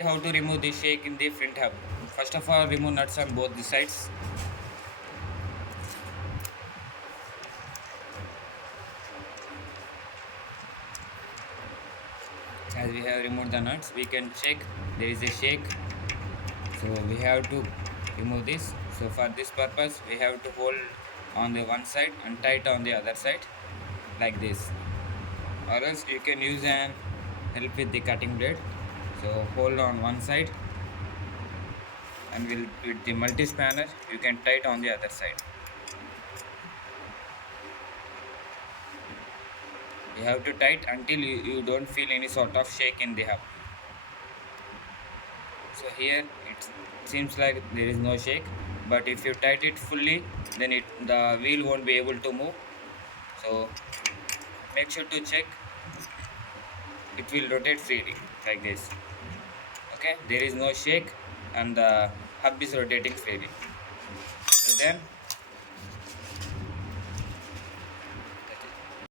How to remove the shake in the front hub. First of all, remove nuts on both the sides. As we have removed the nuts, we can check there is a shake, so we have to remove this. So for this purpose we have to hold on the one side and tight on the other side like this, or else you can use an help with the cutting blade. So hold on one side and with the multi spanner you can tight on the other side. You have to tight until you don't feel any sort of shake in the hub. So here it seems like there is no shake, but if you tight it fully, then the wheel won't be able to move. So make sure to check it will rotate freely like this. Okay, there is no shake and the hub is rotating freely. So then